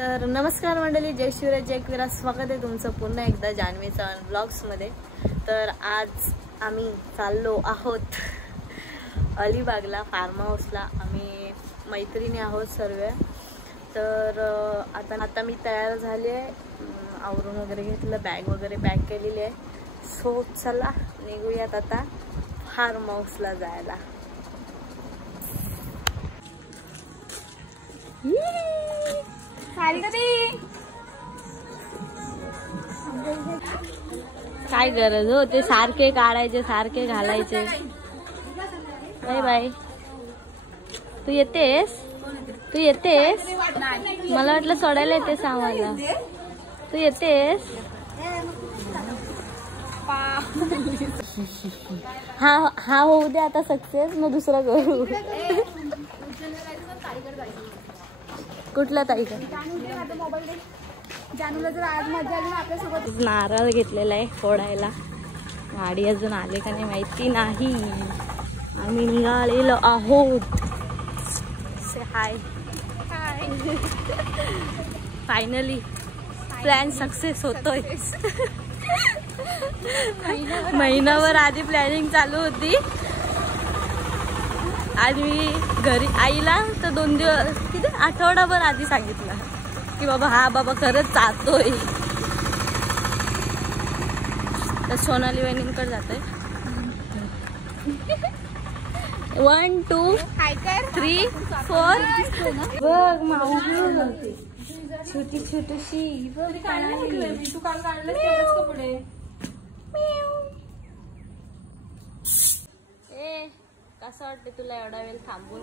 तर नमस्कार मंडळी, जय शिवराज जय एकविरा. स्वागत आहे तुमचं पुन्हा एकदा जान्हवी चव्हाण ब्लॉग्समध्ये. तर आज आम्ही चाललो आहोत अलिबागला, फार्म हाऊसला. आम्ही मैत्रिणी आहोत सर्व. तर आता मी तयार झाली आहे, आवरून वगैरे घेतलं, बॅग वगैरे पॅक केलेली आहे. सो चला निघूयात आता फार्म हाऊसला जायला. काय गरज हो, ते सारखे काढायचे सारखे घालायचे. Bye bye. तू येतेस मला वाटलं सोडायला येतेस आम्हाला. तू येतेस? हा होऊ दे आता सक्सेस, मग दुसरा करू. कुठला ताई का? नारळ घेतलेला आहे फोडायला. गाडी अजून आले का नाही माहिती नाही. आम्ही निघालेलो आहोत. से हाय. फायनली प्लॅन सक्सेस होतोय. महिनाभर आधी प्लॅनिंग चालू होती. आज मी घरी आईला तर 2 दिवस किती आठवडाभर आधी सांगितलं की बाबा खरंच जातोय. तर सोनाली वहिनींकडे जातोय. 1 2 3 4 बघ माऊली छोटी छोटीशी. तू काल काढलं तेवढंच कपडे. कसं वाटतं तुला एवढा वेळ थांबून?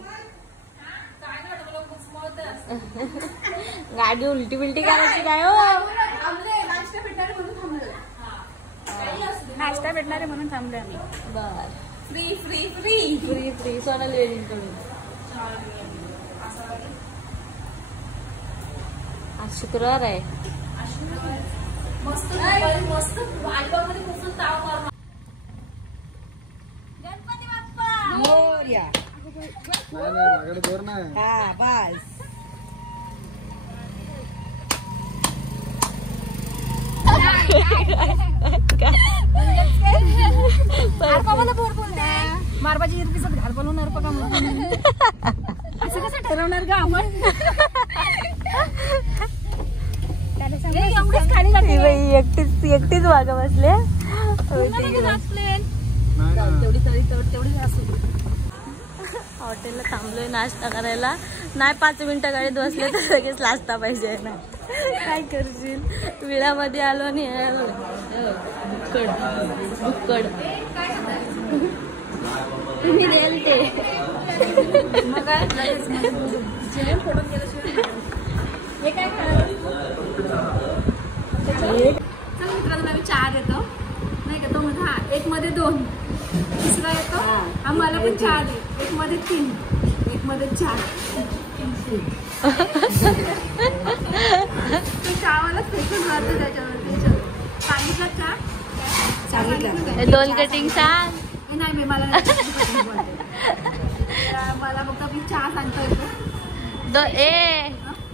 गाडी उलटी बिलटी करायची काय हो? नाश्ता भेटणार आहे म्हणून थांबले आम्ही. बर. Free free free free free Sonali वहिनींकडून. आज शुक्रवार आहे. मस्त मस्त अलिबागमध्ये बसून ताव मार. गणपती बाप्पा मोरया. नाही मागडे दोर ना. हा बस. मला बोर बोलते. मारबाजी इरकीचं झाड बनवणार बघा. असं कसं ठरवणार का आपण? एकटीच वागा बसले. हॉटेलला थांबलोय नाश्ता करायला. नाही 5 मिनिटं गाडीत बसले तर लगेच नाश्ता पाहिजे ना. काय करशील? विळामध्ये आलो आणि बुक्कड तुम्ही द्याल ते. हे काय मित्रांनो मी 4 येतो नाही का? तो मध्ये हा 1 मध्ये 2, तिसरा येतो. हा मला पण 4 आहे. 1 मध्ये 3, 1 मध्ये 4. तो चहावाला फेकून राहतो त्याच्यावरती. सांगितलं का? सांगितलं 2 कटिंग सांग. नाही मी मला मला फक्त मी चहा सांगतोय.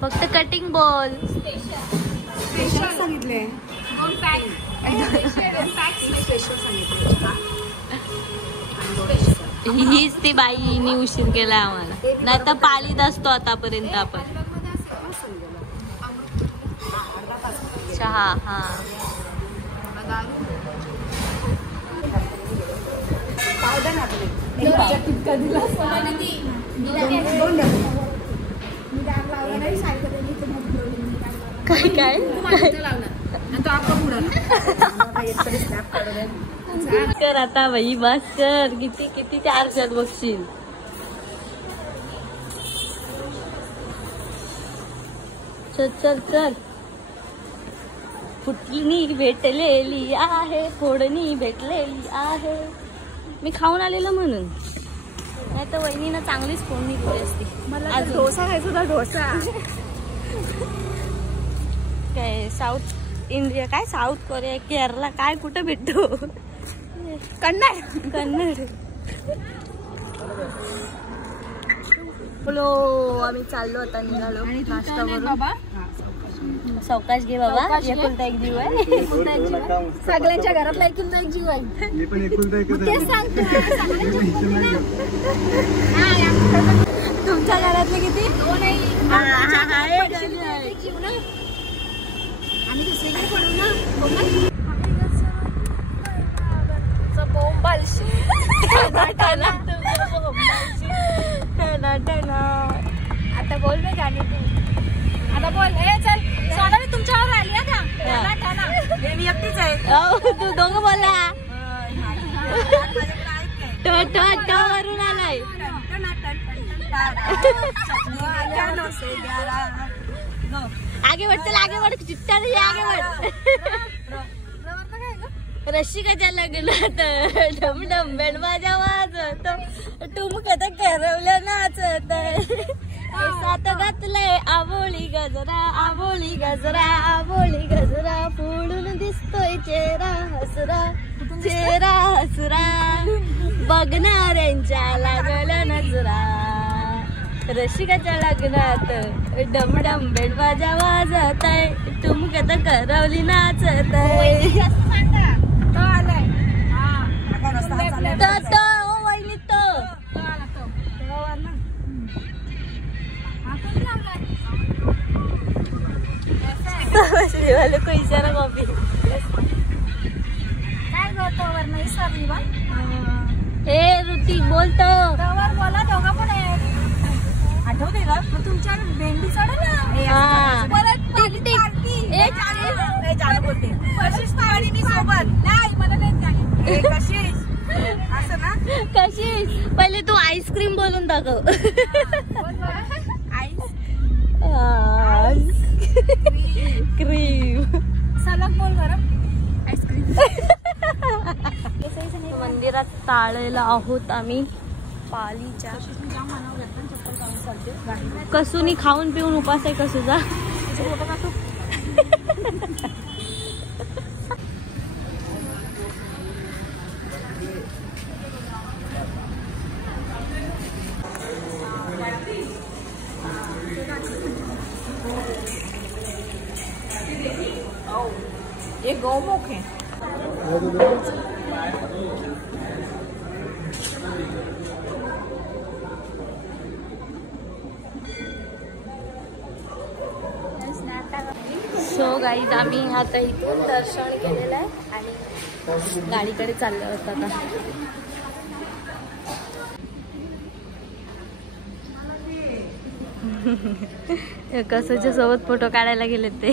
फक्त कटिंग बोल. स्पेशल सांगितले. 2 पॅक स्पेशल सांगितले. हीच ती बाईनी उशीर केला आम्हाला. नाही तर पालीत असतो आतापर्यंत आपण. चहा. हा काय काय कर आता बाई, बस कर. किती चार्जात बघशील. चल फुटणी भेटलेली आहे, फोडणी भेटलेली आहे. मी खाऊन आलेलं म्हणून. नाही तर वहिनीनं चांगलीच फोडणी दिली असती. मला डोसा खायचा होता. डोसा काय साऊथ इंडिया, काय साऊथ कोरिया, केरला, काय कुठं भेटतो? कन्नड. बोलो आम्ही चाललो आता, निघालो नाश्ता करून. सावकाश घे बाबा, सावकाश घे. एकुलता एक जीव आहे. एकुलता एक जीव आहे. सगळ्यांच्या घरातला एकुलता एक जीव आहे. मी पण एकुलता एकच आहे. तेच सांगतो. तुमच्या घरातले किती? दोन आहे. हा, आहे. एक जीव ना. आम्ही दुसरीकडे पडू ना. आता बोल ना गाणी तू. आता बोल. चल सोनाली तुमच्यावर आली का? मी एकटीच आहे. तू दोघं बोला. वरून आलाय. आगे बढ़, चल आगे बढ़, चिट्टा नाही आगे बढ़. रसिकाच्या लग्नात डमडम बेड माझ्या वाजत, टुमकत करवलं नाचत, सात घातलंय आबोळी गजरा, आबोळी गजरा, आबोळी गजरा, पुढून दिसतोय चेहरा हसरा, चेहरा हसरा, बघणाऱ्यांच्या लागलं नजरा. रसिकाच्या लग्नात डमडम बेड माझ्या वाजत आहे, टुमकत करवली नाचत आहे. को इशारा कॉपी काय गो वर नाही सरली बा. ए ऋतिक बोलतो तवर बोला दोघा पण आहे. आठवते का मग तुमच्या भेंडी चढ ना. परत टिक टिक बोलते कशीच पाणी मी सोबत नाही मला नाही जाणे. कशीच असं ना. कशीच पहिले तू आईस्क्रीम बोलून दाखव. क्रीम सलग बोल बरं. आईस्क्रीम. मंदिरात चाललेला आहोत आम्ही पालीच्या. कसुनी खाऊन पिऊन उपास आहे कसुचा. ये गौमुख है. सो गाईज आम्ही आता इथून दर्शन केलेलं आहे आणि गाडीकडे चाललो आहोत आता. कसोच्या सोबत फोटो काढायला गेले ते.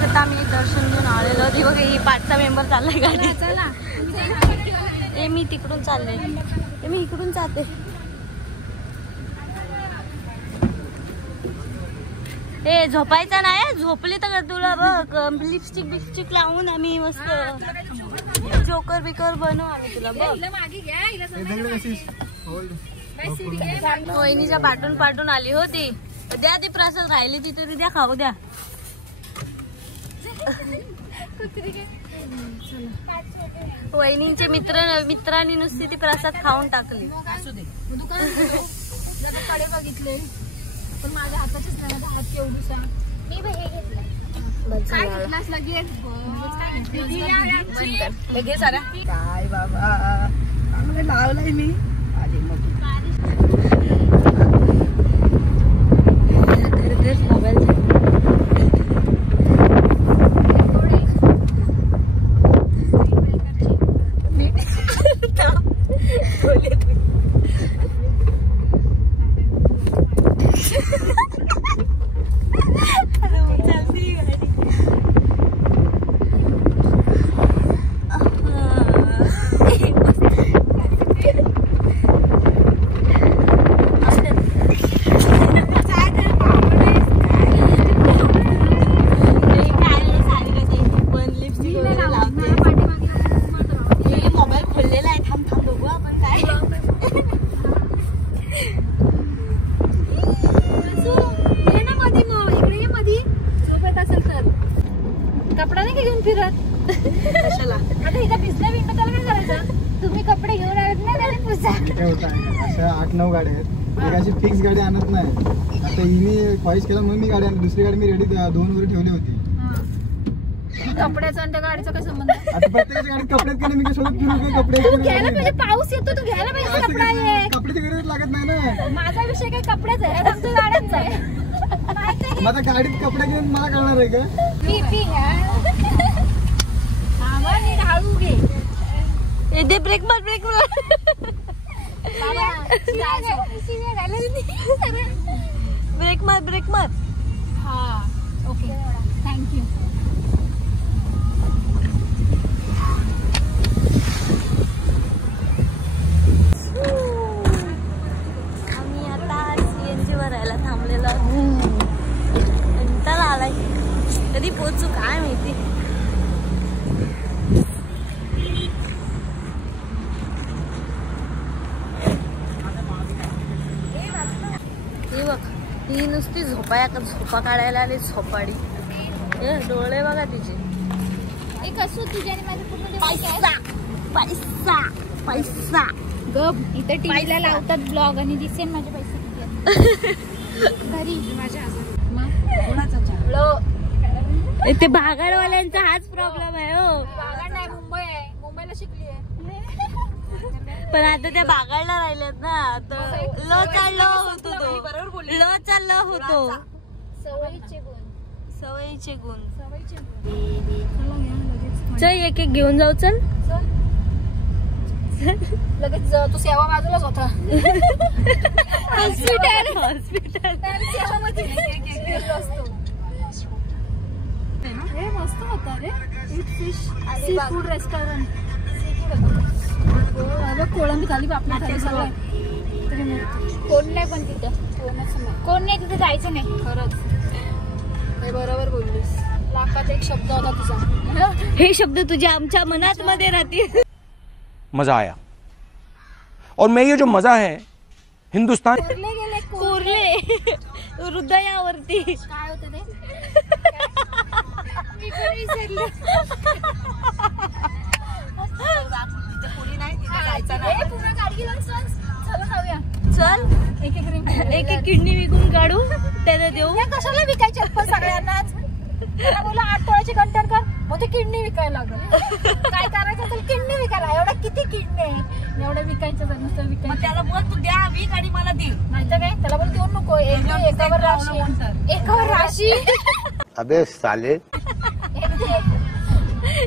आता आम्ही दर्शन घेऊन आलेलो होती बघ. ही 5चा मेंबर चाललाय गाडी. ए मी तिकडून चालले. मी इकडून जाते. ए झोपायचा नाही. झोपली तर तुला बघ लिपस्टिक लावून आम्ही मस्त जोकर बिकर बनवू आम्ही तुला बघ. वहिनीच्या पाठून आली होती. द्या ती प्रसाद राहिली ती तरी द्या खाऊ द्या. वहिनींचे मित्रांनी नुसती ती प्रसाद खाऊन टाकली. बघितले पण माझ्या हाताचेच नाही. हात केवढूसा मी हे घेतलं. काय घेतलास लगेच लगेच सारा काय बाबा लावलाय मी. करायचा. काय होतं अशा 8-9 गाड्या आहेत, एक अशी फिक्स गाडी आणत नाही. आता हिने ख्वाहिश केला म्हणून मी गाडी आणली, दुसरी गाडी मी रेडी 2 वर ठेवली होती. कपड्याचा आणि त्या गाडीचा काय संबंध? आता प्रत्येकाच्या गाडीत कपडेच का मी कशाला फिरू काय कपडे? तू घ्यायला पाहिजे, पाऊस येतो तू घ्यायला पाहिजे कपडा आहे. कपड्याची गरज लागत नाही ना. माझा विषय काय कपड्याचा आहे, आमच्या गाड्याचा आहे. माझ्या गाडीत कपडे घेऊन मला कळणार आहे का? हळू घे. दे ब्रेक मार ब्रेक मार ब्रेक मार ब्रेक मार. हा ओके थँक्यू. आम्ही आता CNG वर यायला थांबलेलो. कंटाळा आलाय, कधी पोहोचू काय माहिती. ही बघ, ही नुसती झोपा काढायला आली. झोपाडी हे डोळे बघा तिचे. एक असो तुझ्या आणि माझं पूर्ण पैसा पैसा पैसा. गप इथे टीव्हीला लावतात ब्लॉग आणि दिसेल माझे पैसे किती घरी माझ्या. ते भागाडवाल्यांचा हाच प्रॉब्लेम आहे. हो भागाड नाही, मुंबई आहे, मुंबईला शिकली आहे. पण आता त्या भागाडला राहिल्यात ना, तर ल चाललं होतो तो, ल चाललं होतो. सवयीचे गुण. सवयीचे गुण. सवयीचे गुण. चल एक एक घेऊन जाऊ. चल लगेच तू सेवा बाजूलाच होता. हॉस्पिटल हॉस्पिटल मस्त होता रे. Fish sea food restaurant. कोळंबी खाली बापला खाली सगळं. कोण नाही पण तिथं कोण नाही, तिथे जायचं नाही. खरंच हे बरोबर बोललीस. लाखात एक शब्द होता तुझा. हे शब्द तुझ्या आमच्या मनात मध्ये राहतील. मजा आया और मैं ये जो मजा है हिंदुस्तान. कोरले हृदयावरती. काय होतं ते मी पण विसरले. पूर्ण गाडी घेऊन चल जाऊया. चल एक एक किडनी विकून काढू, त्याला देऊ. कशाला विकायचे सगळ्यांनाच. बोला 8 तोळ्याची कंटेंट कर, मग ते किडनी विकायला लागलं. काय करायचं असेल किडनी विकायला. एवढ्या किती किडनी आहे, एवढं विकायचं नुसतं विकायचं. त्याला बोल तू द्या वीक आणि मला दे. नाही तर काय, त्याला बोल देऊ नको. एकावर राशी, एकावर राशी. अबे साले,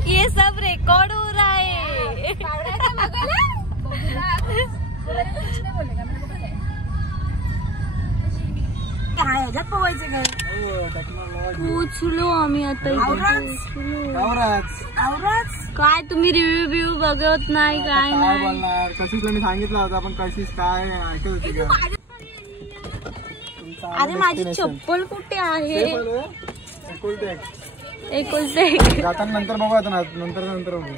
ये सब रेकॉर्ड हो रहा है. काय ह्याच्यात पोवायचं काय? पोचलो आम्ही आता काय. तुम्ही रिव्ह्यू बघत नाही काय नाही. कशिशला मी सांगितलं होतं, आपण कशिश काय ऐकत होती का? अरे माझी चप्पल कुठे आहे? एकुलते एक जाताना नंतर बघू. आता नंतर बघू.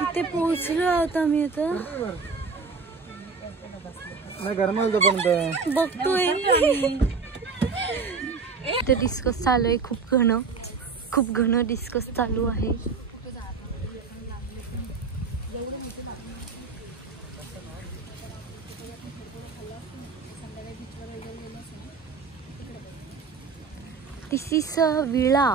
इथे पोहोचलो आता मी आता. गरमाल तोपर्यंत बघतोय. इथे डिस्कस चालू आहे. खूप घन डिस्कस चालू आहे. दिस इज अ विळा.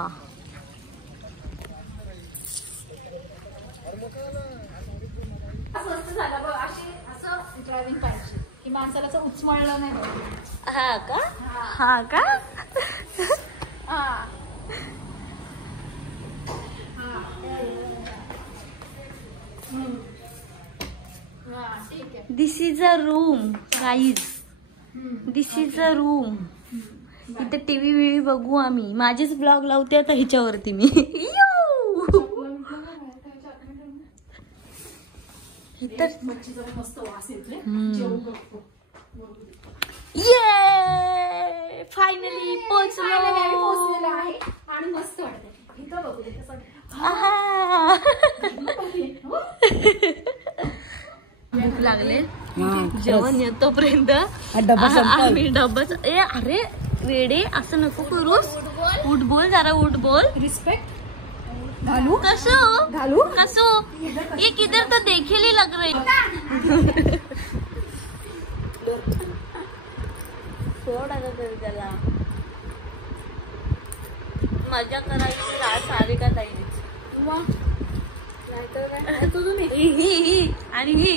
ड्रायव्हिंग पाहिजे की माणसाला उचमळलं नाही. हा का? हा का? This is a room guys. This is a room. इथे टीव्ही बघू आम्ही. माझेच ब्लॉग लावते आता हिच्यावरती मी. ये फायनली पोहोचलो आहे आणि मस्त वाटतंय. इथं बघू दे कसं. भूक लागले. जेवण येतोपर्यंत आम्ही डब्बा. ए अरे वेडे असं नको करूस. उठ बोल जरा. उठ बोल. रिस्पेक्ट कसो ये किधर तो देखे ही लग रही. सोड आता तरी त्याला मजा करायची सारी का ताईच मग नाहीतर काय तुम्ही आणि ही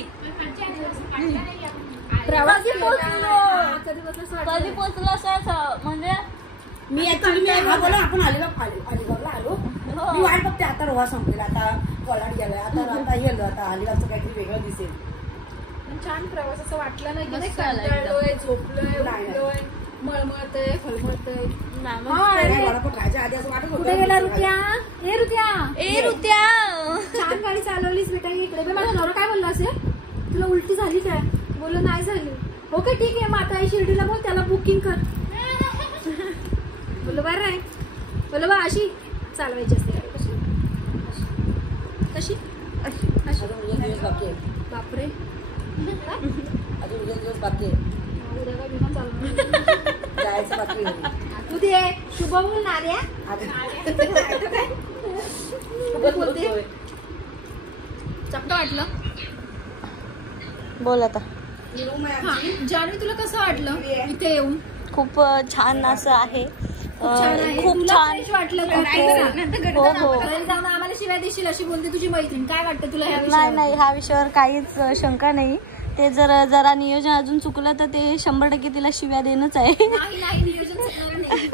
प्रवास कधी पोचलो असं म्हणजे मी ऍक्च्युली हा बोला आपण अलिबागला आलो मी वाट बघते आता रोहा संपलेला आता कोलाड गेलाय आता गेलो आता अलिबागचं काहीतरी वेगळं दिसेल. छान प्रवास असं वाटलं नाही की मस्त आला कंटाळलोय झोपलोय उठलोय मळमळतय फळमळतय. खायच्या आधी असं वाटत कुठे गेला रुत्या? ए ऋत्या छान गाडी चालवलीस बेटा इकडे बे. माझा नवरा काय बोलला असेल तुला उलटी झाली काय? बोललो नाही झाली. ओके ठीक आहे मग आता शिर्डीला बोल त्याला बुकिंग कर. बोललो बरं आहे. बोललो बा अशी चालवायची असते गाडी. कशी कशी अजून उद्या दिवस बाकी आहे. बापरे अजून उद्या दिवस बाकी आहे. उद्या काय विमान चालवणार जायचं बाकी आहे. तू दे शुभ बोलणार या बोलते चपटा वाटलं. बोल आता. जानवी तुला कसं वाटलं इथे येऊन? खूप छान असं आहे. खूप तुला छान फ्रेश वाटलं का? हो हो घरी जाऊन आम्हाला शिवाय देशील अशी बोलते तुझी मैत्रीण. काय वाटतं तुला ह्या नाही विषयावर? नाही ह्या विषयावर काहीच शंका नाही. ते जरा नियोजन अजून चुकलं तर ते 100% तिला शिव्या देणंच आहे. नाही नियोजन चुकणार नाही.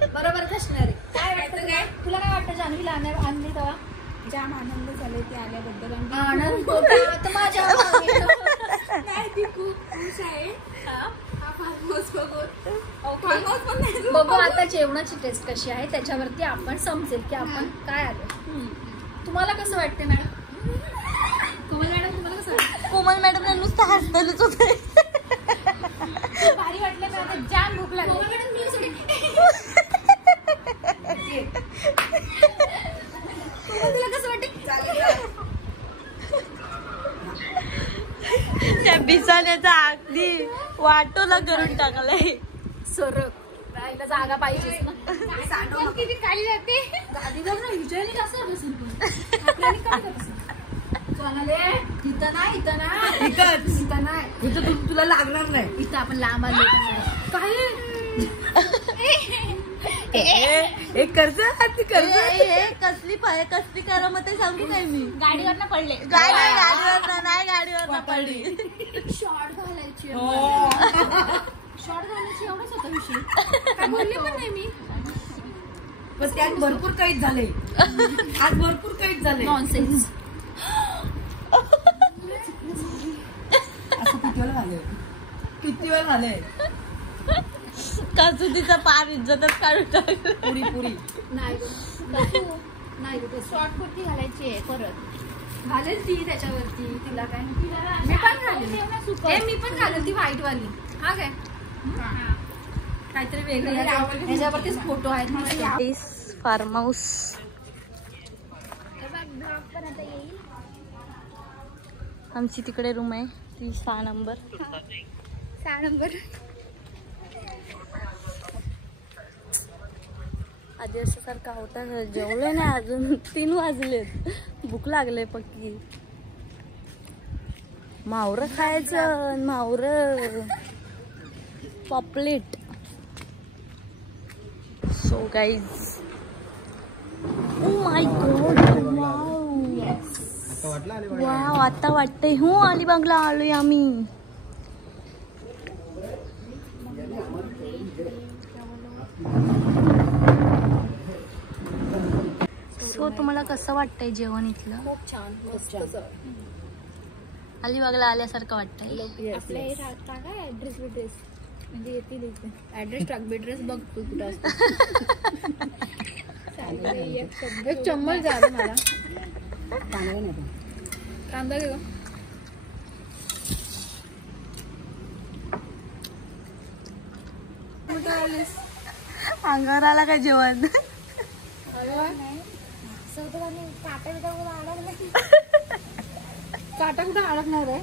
बरोबरच असणार आहे. काय वाटतं काय तुला? काय वाटतं जानवीला आणली तेव्हा? जाम आनंद झाले ते आल्याबद्दल. आनंद होता तर माझ्या नाही ती खूप खुश आहे. हा फार्म हाऊस बघून. बघू आता जेवणाची टेस्ट कशी आहे त्याच्यावरती आपण समजेल की आपण काय आलो. तुम्हाला कसं वाटते मॅडम? कोमल मॅडम तुम्हाला कसं वाटतं? कोमल मॅडमला नुसतं हसतलच होतं. भारी वाटलं का? आता जाम भूक लागली. कोमल मॅडम मी तुला कसं वाटते? त्या बिचाण्याचा अगदी वाटोला करून टाकलाय. सरक राहायला जागा पाहिजे ना. किती खाली जाते गादी बघ ना. विजयने कसं बसून इथं नाही तुला लागणार नाही. इथं आपण लांब आलो काय एक कर्ज कसली करामत सांगू काय मी? गाडीवर पडले. गाडीवर पडली. शॉर्ट घालायची एवढंच होता विषय. काय बोलले पण नाही मी. बस त्यात भरपूर काहीच झाले. आज भरपूर काहीच झाले. नॉनसेन्स. असं किती वेळ झालंय कसुतीचा पार इज्जतच काढून टाकलं. पुरी नाही शॉर्ट कुर्ती घालायची आहे परत. घालेल ती त्याच्यावरती. तिला काय मी पण घालेल. मी पण घालेल ती व्हाईट वाली. हा काय काहीतरी वेगळं ह्याच्यावरतीच फोटो आहेत. फार्म हाऊस आमची तिकडे रूम आहे ती 6 नंबर. आधी असं सारखं होता. जेवलं नाही अजून 3 वाजलेत. भूक लागले पक्की. मावरं खायचं. मावरं पॉपलेट. So guys oh my god wow आता वाटतंय हो अलिबागला आलोय आम्ही. सो तुम्हाला कसं वाटतंय जेवण इथलं? खूप छान मस्त. अलिबागला आल्यासारखं वाटतंय. आपल्या हे राहता का ऍड्रेस बिड्रेस म्हणजे येतील इथे. ऍड्रेस टाक बिड्रेस बघ तू कुठं असतो. एक चम्मच झालं मला. कांदा घेऊ. अंगावर आला का जेवण? काटा कुठं अडकणार आहे?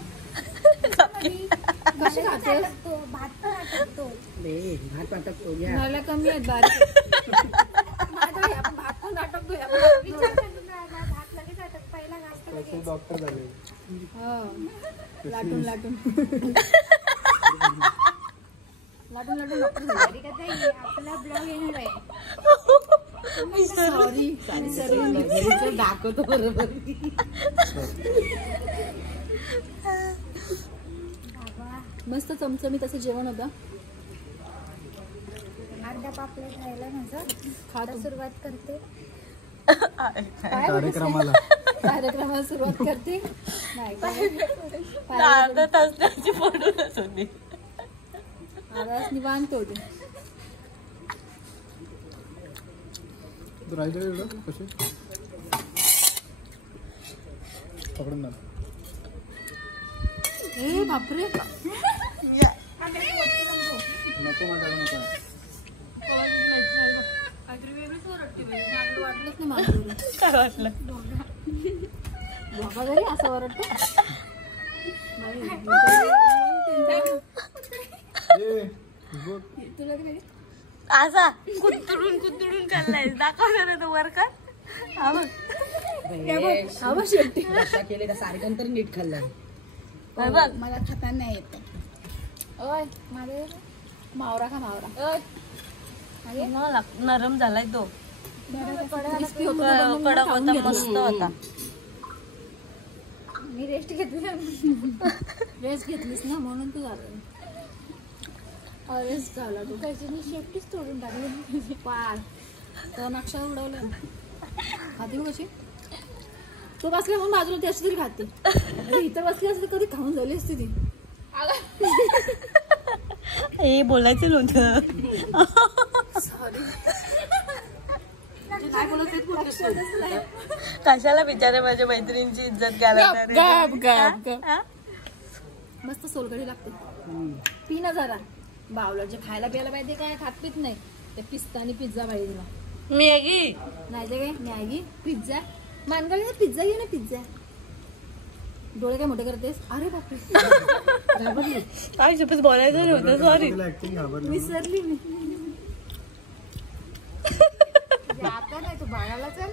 कशी खातेस? भात टाकतो. मला कमी आहेत बारीक. आपण भात पण अटकतो. भात लगेच पहिला घास डॉक्टर झाले. लाटून लाटून लाटून लाटून डॉक्टर झाले. आपला ब्लॉग येणार आहे. सॉरी दाखवतो बरोबर. मस्त चमचमीत असं जेवण होतं. अर्धा पापलेट राहिला माझं. खातो. सुरुवात करते. कार्यक्रमाला सुरुवात करते. नाही अर्धा तास त्याची पडूनच होती. आवाज निवांत होते. कसे पकडून ना. ए बापरे नको म्हणता नको. वाटलंच नाही मला. काय वाटलं बाबा घरी असं ओरडतो. तुला काय असा कुतडून कुतडून खाल्लाय. दाखवणार आहे तो वर का. हा बघ शेवटी केले सारखं तरी नीट खाल्लं. बघ मला खाता नाही येत. ओय माझे मावरा का मावरा. नरम झालाय तो. क्रिस्पी होतो. कडक होता मस्त होता. मी रेस्ट घेतली. रेस्ट घेतलीस ना म्हणून तू झालं. रेस्ट झाला तू. त्याची मी शेपटीच तोडून टाकली. पाय तो नक्षा उडवलं. खाते कशी तो बसल्या म्हणून बाजूला ती अशी तरी खाते. इथं बसली असते कधी खाऊन झाली असते ती. हे बोलायचं नव्हतं. काय बोलत कशाला बिचारे माझ्या मैत्रिणीची इज्जत घालवणार आहे? मस्त सोलकढी लागते. पी ना जरा. बावला जे खायला प्यायला पाहिजे काय खात पित नाही. ते पिस्ता आणि पिझ्झा पाहिजे तुला. मॅगी नाही ते काय मॅगी पिझ्झा. मानगावी ना पिझ्झा घे ना पिझ्झा. डोळे काय मोठे करतेस. अरे बापरे घाबरली. काय शपथ बोलायचं नव्हतं. सॉरी विसरली मी. आता नाही तू बाळाला चल.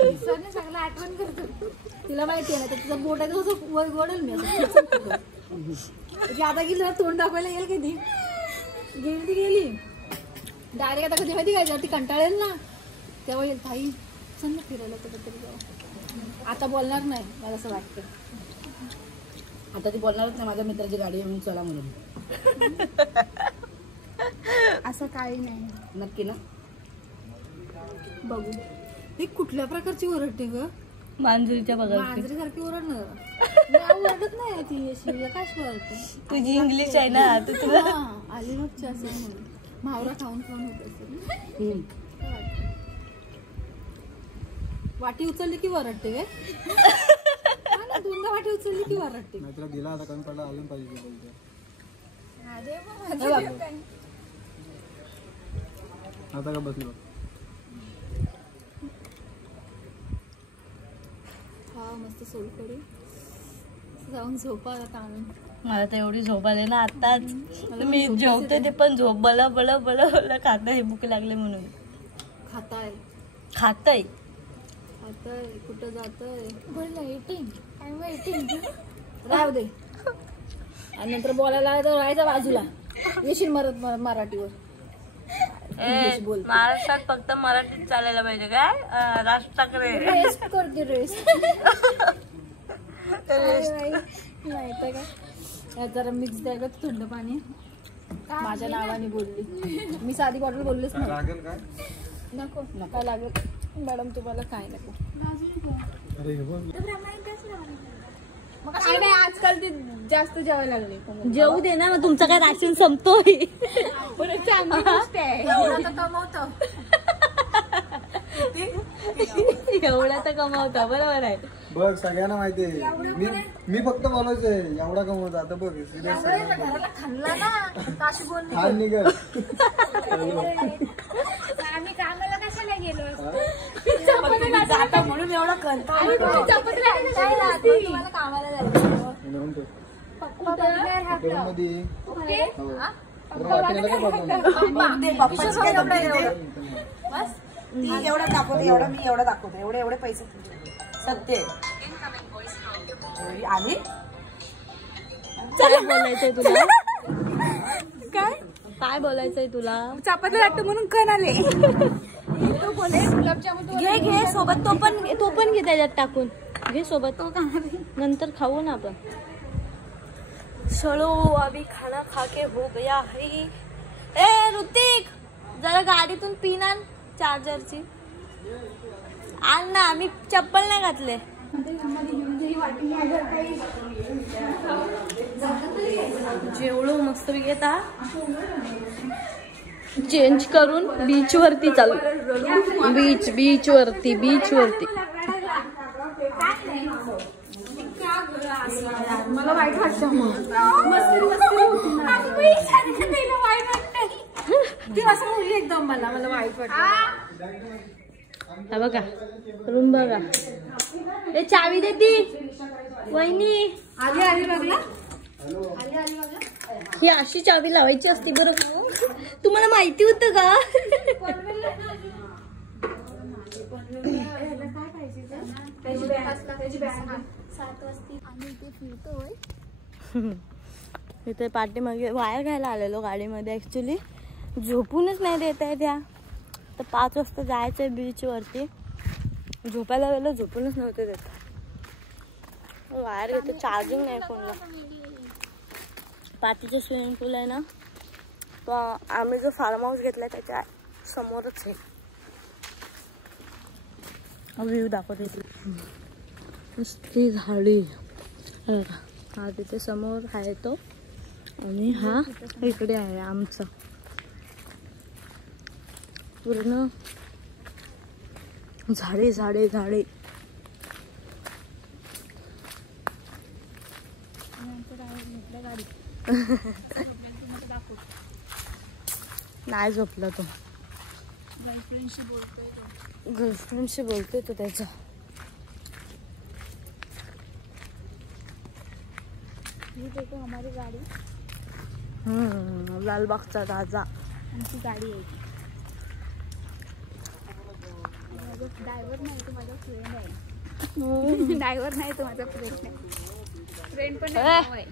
विसरणे सगळं आठवण करतो. तिला माहिती आहे ना तिचं बोट आहे तसं वडल मी आता गेली ना तोंड दाखवायला येईल कधी. गेली ती गेली डायरेक्ट. आता कधी माहिती काय ती कंटाळेल ना तेव्हा येईल. ताई चल ना फिरायला तर तरी जाऊ. आता बोलणार नाही मला असं वाटतं. आता ती बोलणारच नाही माझ्या मित्राची गाडी येऊन चला म्हणून. असं काही नाही. नक्की ना. बघू ही कुठल्या प्रकारची ओरडते ग. मांजरीच्या बघा. मांजरीसारखी ओरडणार. ओरडत नाही ती अशी काय ओरडते. तुझी इंग्लिश आहे ना तर तुला आली मग असं म्हणून मावरा खाऊन खाऊन होत असेल. वाटी उचलली की ओरडते गे. दोनदा वाटी उचलली की ओरडते. नाहीतर दिला आता कमी पडला अजून पाहिजे. आता का बसली बघ. हा मस्त सोलकढी. जाऊन झोपा आता आणून. मला तर एवढी झोप आली ना आताच. मी झोपते ते पण झोप बल बल बल बल खात आहे. भूक लागले म्हणून. खाताय खातय खाताय कुठं जातय. बोल वेटिंग. I am waiting. राहू दे. आणि नंतर बोलायला तर राहायचा बाजूला. येशील मराठीवर. महाराष्ट्रात फक्त मराठीत चालायला पाहिजे काय. राज ठाकरे रेस्ट करते रेस्ट. नाही तर काय जरा मिक्स द्यायला थंड पाणी. माझ्या नावाने बोलली. मी साधी बॉटल बोललीच नाही. लागेल काय. नको काय लागेल मॅडम तुम्हाला काय नको. अरे हे बघ. मग काय नाही आजकाल ते जास्त जेवायला लागले. जेवू दे ना. मग तुमचा काय राशन संपतोय. चांगली गोष्ट आहे. एवढा तर कमावता. बरोबर आहे. बघ सगळ्यांना माहिती आहे. मी फक्त बोलायचंय एवढा कमवतो. आता बघ घराला खाल्ला ना काशी बोलली. खान निघल. आम्ही कामाला कशाला गेलो. आता म्हणून एवढा कंटाळा. तुम्हाला कामाला जायचं. मध्ये ती एवढा दाखवते एवढा मी एवढा दाखवते एवढे पैसे सत्य. आली काय बोलायचंय तुला? काय काय बोलायचंय तुला? चपाती लाटतो म्हणून कण आले. तो बोले गुलाबजामुन घे घे सोबत, तो पण घे त्याच्यात टाकून घे सोबत. तो नंतर खाऊ ना आपण. चलो अभी खाना खा के हो गया है. ए ऋतिक जरा गाडीतून पिन आण चार्जरची आण ना. मी चप्पल नाही घातले. जेवढं मस्त घेता चेंज करून बीच वरती चालू. बीच वरती मला वाईट वाटतं मग. ती असं बोलली एकदम मला वाईट वाटतं. हा बघा रूम बघा. ए चावी दे ती वहिनी. आली बघला. ही अशी चावी लावायची असती बरं. तुम्हाला माहिती होतं का? इथे पाठीमागे वायर घ्यायला आलेलो गाडीमध्ये. ऍक्च्युली झोपूनच नाही देत आहे त्या. तर 5 वाजता जायचंय बीच वरती. झोपायला गेलो झोपूनच नव्हते देत. वायर घेतो, चार्जिंग नाही फोनला. पातीचं स्विमिंग पूल आहे ना, तो आम्ही जो फार्म हाऊस घेतलाय त्याच्या समोरच आहे. व्ह्यू दाखवते नुसती झाडी. हा तिथे समोर आहे तो, आणि हा इकडे आहे आमचा. पूर्ण झाडे झाडे झाडे. नाही झोपला तो. गर्लफ्रेंडशी बोलतोय तो त्याचा. हमारी गाडी लालबागचा राजा. आमची गाडी आहे. ड्रायव्हर नाही तो माझा फ्रेंड आहे. ड्रायव्हर नाही तो माझा फ्रेंड आहे. फ्रेंड पण आहे.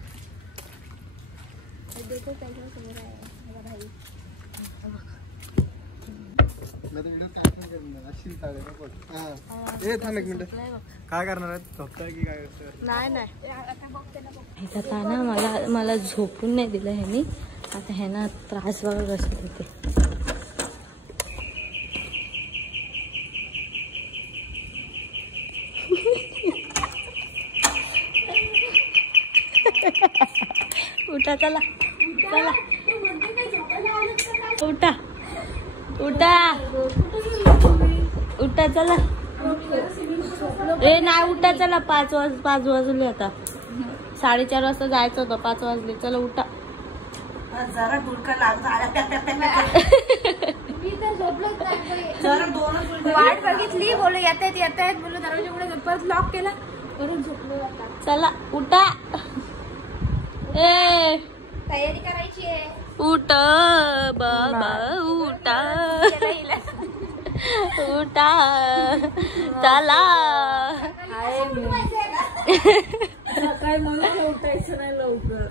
देखो त्याच्या समोर आहे माझा भाई. थांब एक मिनिट. काय करणार आहे? झोपताय की काय? नाही आता ना मला झोपून नाही दिलं ह्यानी. आता ह्याना त्रास बघा कसं होते. उठा चला चला उठा उठा उठा चला. ए नाही उठा चला. 5 वाजले आता. 4:30 वाजता जायचं होतं. 5 वाजले. चला उठा. जरा डुलका मी तर झोपलोच नाही. वाट बघितली. बोलू येत आहेत बोलू दरवाजा पुढे परत लॉक केला. परत झोपलो. चला उठा. ए तयारी करायची आहे. उठ बाबा उठा उठा चला. काय म्हणून उठायचं नाही लवकर.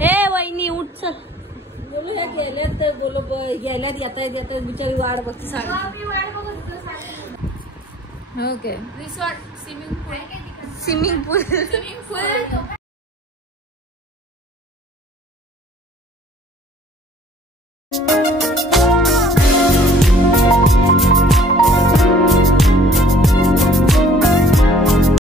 ए वहिनी उठ चल. बोलू ह्या गेल्यात तर बोलो गेल्यात येतात बिचारी वाट बघते. मी वाट बघत होतो. Okay. Resort swimming pool. Thank you.